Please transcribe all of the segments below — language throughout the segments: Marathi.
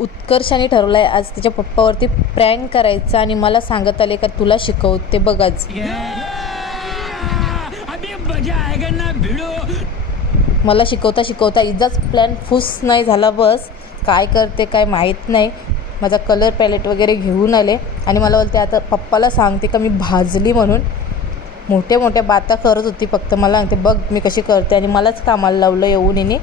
उत्कर्षाने ठरवलं आहे आज तिच्या पप्पावरती प्रँक करायचा आणि मला सांगत आले का तुला शिकवते बघाच. मला शिकवता शिकवता इजाच प्लॅन फुस नाही झाला. बस काय करते काय माहीत नाही. माझा कलर पॅलेट वगैरे घेऊन आले आणि मला बोलते आता पप्पाला सांगते का मी भाजली म्हणून. मोठ्या मोठ्या बाता करत होती फक्त मला सांगते बघ मी कशी करते आणि मलाच कामाला लावलं येऊन हिने.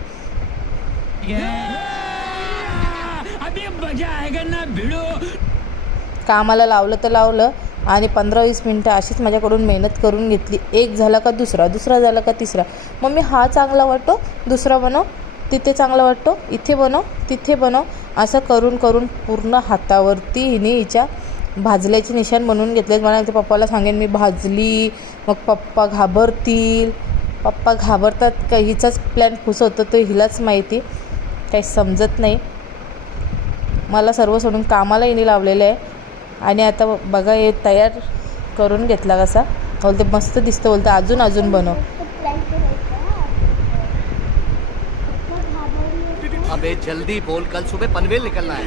कामाला लावलं तर लावलं आणि 15-20 मिनटं अशीच माझ्याकडून मेहनत करून घेतली. एक झाला का दुसरा, दुसरा झाला का तिसरा. मम्मी हा चांगला वाटतो, दुसरा बनव, तिथे चांगला वाटतो, इथे बनव, तिथे बनव, असं करून करून पूर्ण हातावरती हिने हिच्या भाजल्याचे निशाण बनवून घेतले. मला ते पप्पाला सांगेन मी भाजली, मग पप्पा घाबरतील. पप्पा घाबरतात का हिचाच प्लॅन खुश होतं तो हिलाच माहिती. काही समजत नाही. मला सर्व सोडून कामाला हिने लावलेलं आहे आणि आता बघा हे तयार करून घेतला कसा. बोलते मस्त दिसतं, बोलते अजून अजून बनव. अबे जल्दी बोल, कल सुबह पनवेल निकलना है.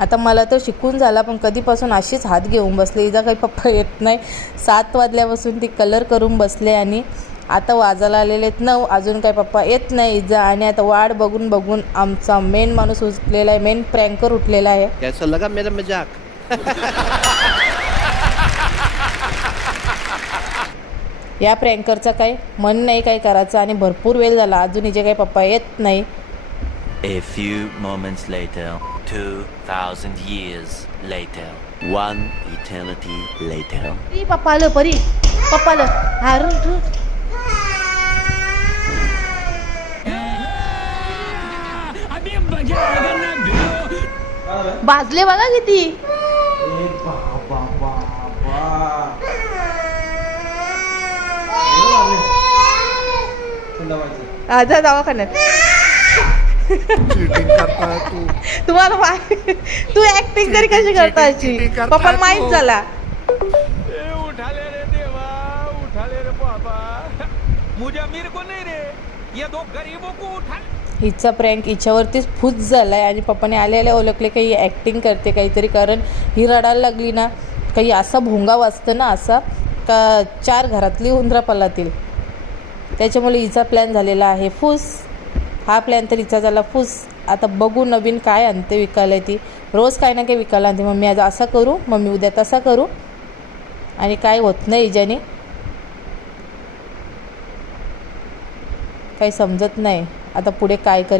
आता मला तर शिकून झाला पण कधीपासून अशीच हात घेऊन बसले. हिचा काही पप्पा येत नाही. 7 वाजल्यापासून ती कलर करून बसले आणि आता वाजायला आलेले आहेत 9. अजून काय पप्पा येत नाही हिचा. आणि आता वाट बघून बघून आमचा मेन माणूस उठलेला आहे, मेन प्रँकर उठलेला आहे. कैसा लगा मेरा मजाक? या प्रँकरचा काय मन नाही काय करायचं आणि भरपूर वेळ झाला अजून हिचे काही पप्पा येत नाही. A few moments later, 2,000 years later, one eternity later. पप्पा आलं परी, पप्पा आलं. हारून भाजले बघा किती. आता दवाखान्यात तुम्हाला तू ऍक्टिंग तरी कशी करता अशी पप्पा माहीत झाला. उठाले रे देवा, उठाले रे बाबा, मुझे मेरे को नहीं रे, ये दो गरीबों को उठा. हिचा प्रँक हिच्यावरतीच फूस झाला आहे आणि पप्पाने आले ओळखले काही ॲक्टिंग करते काहीतरी. कारण ही रडायला लागली ना काही असा भोंगा वाजतं ना असा का 4 घरातली उंदरा पलातील. त्याच्यामुळे हिचा प्लॅन झालेला आहे फूस. हा प्लॅन तर हिचा झाला फूस. आता बघू नवीन काय आणते विकायला. ती रोज काय ना काही विकायला आणते. मम्मी आज असा करू, मम्मी उद्या तसा करू आणि काय होत नाही हिच्याने. काही समजत नाही आता पुढे काय करेल.